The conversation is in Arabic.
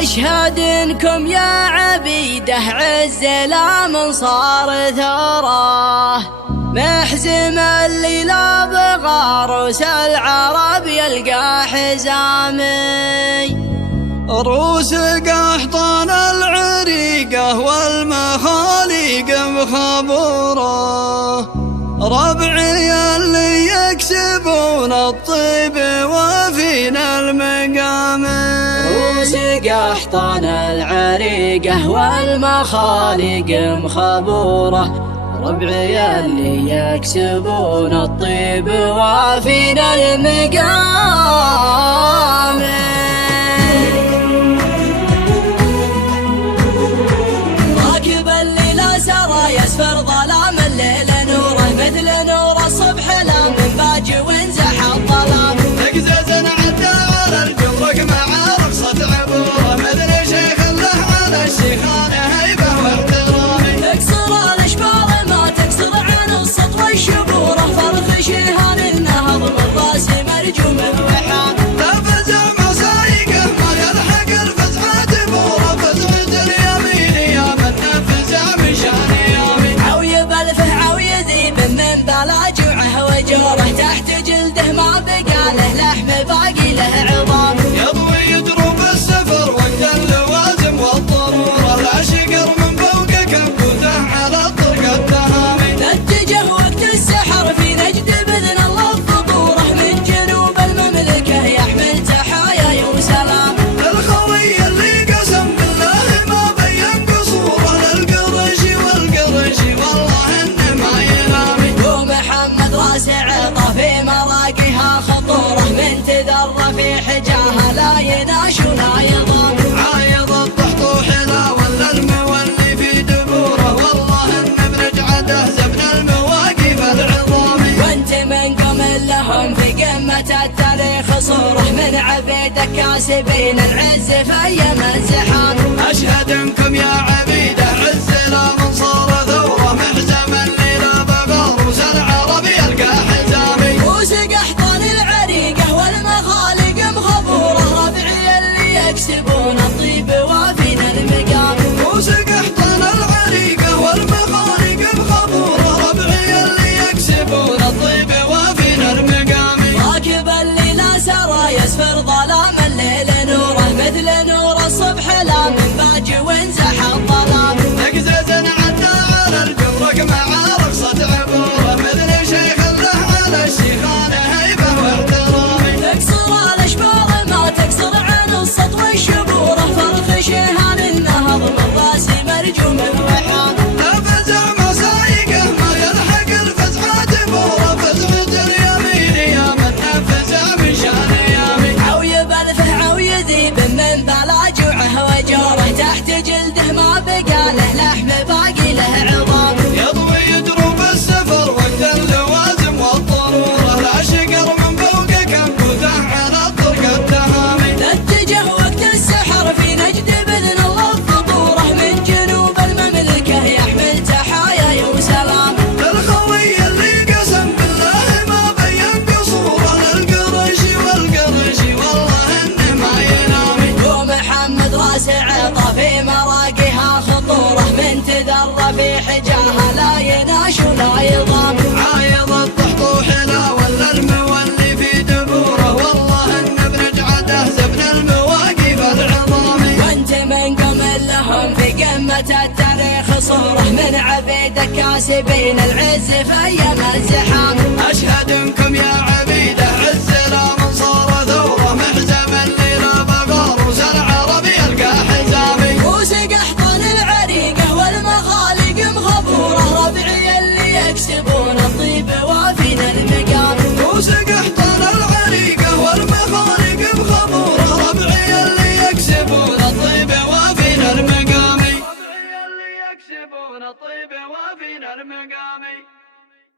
أشهد إنكم يا عبيده عز لا من صار ثوره، محزم اللي لا بغى روس العرب يلقى حزامي. روس قحطان العريقة والمخاليق مخبورة، ربعي اللي يكسبون الطيب وفينا المقام. روس قحطان العريقة والمخاليق مخبورة، ربعي اللي يكسبون الطيب وفينا المقام. راكب الليل سرى يسفر ظلام الليل نوره، مثل نور الصبح لا من باج وانزح الظلام. تقزز عدى على الجمرك مع رقصة عبوره، مثل شيخ له على الشيخانة هيبة واحترامي. تكسر الاشبار ما تكسر عن السطر والشبوره، فرخ شيهان النهض من راس مرجوم بحام. لا فزع مسايقه ما يلحق الفزعة تبوره، فزعة اليمين يا من نفزع من شان يامي. عوي بالفه عوي ذيب من بلاجوعه وجوره، تحت جلده ما بقى له لحم باقي له عظام. يضوي يدروب السفر وقت اللوازم والضرورة، لا شقر من فوق كبوته على طرق التهامي. نتجه وقت السحر في نجد بإذن الله الفطوره، من جنوب المملكة يحمل تحايا وسلام. الخوي اللي قسم بالله ما بين قصوره، للقرشي والقرشي والله انه ما ينامي. ومحمد راس عطا في مراقيها خطوره، من تذر في حجاها لا يناش ولا يضام. عايض الطحطوح لا ولا المولي في دبوره، والله انه بنجعده زبن المواقف العظامي. وانت من قمل لهم في قمة التاريخ صوره، من عبيدك كاسبين العز في ايام الزحام. أشهد إنكم يا عبيده عز لا من صار ثوره، محزم اللي لا بغى روس العرب يلقى حزامي. روس قحطان العريقة والمخاليق مخبورة، ربعي اللي يكسبون الطيب وفينا المقام. روس قحطان العريقة والمخاليق مخبورة، ربعي اللي يكسبون الطيب وفينا المقام. راكب الليل سرى يسفر ظلام الليل نوره، مثل نور الصبح لا من باج وانزح الظلام. تقزز عدى على الجمرك مع رقصة عبوره، مثل شيخ له على الشيخانة هيبة واحترامي. تكسر الاشبار ما تكسر عن السطر والشبوره، فرخ شيهان النهض من راس مرجوم بحام. لا فزع مسايقه ما يلحق الفزعة تبوره، فزعة اليمين يا من نفزع من شان يامي. عوي بالفه عوي ذيب من بلاجوعه وجوره، تحت جلده ما بقى له لحم باقي له عظام. يضوي يدروب السفر وقت اللوازم والضرورة، لا شقر من فوق كبوته على طرق التهامي. نتجه وقت السحر في نجد بإذن الله الفطوره، من جنوب المملكة يحمل تحايا وسلام. الخوي اللي قسم بالله ما بين قصوره، للقرشي والقرشي والله انه ما ينامي. ومحمد راس عطا في مراقيها خطوره، من تذر في حجاها لا يناش ولا يضام. عايض الطحطوح لا ولا المولي في دبوره، والله انه بنجعده زبن المواقف العظامي. وانت من قمل لهم في قمة التاريخ صوره، من عبيدك كاسبين العز في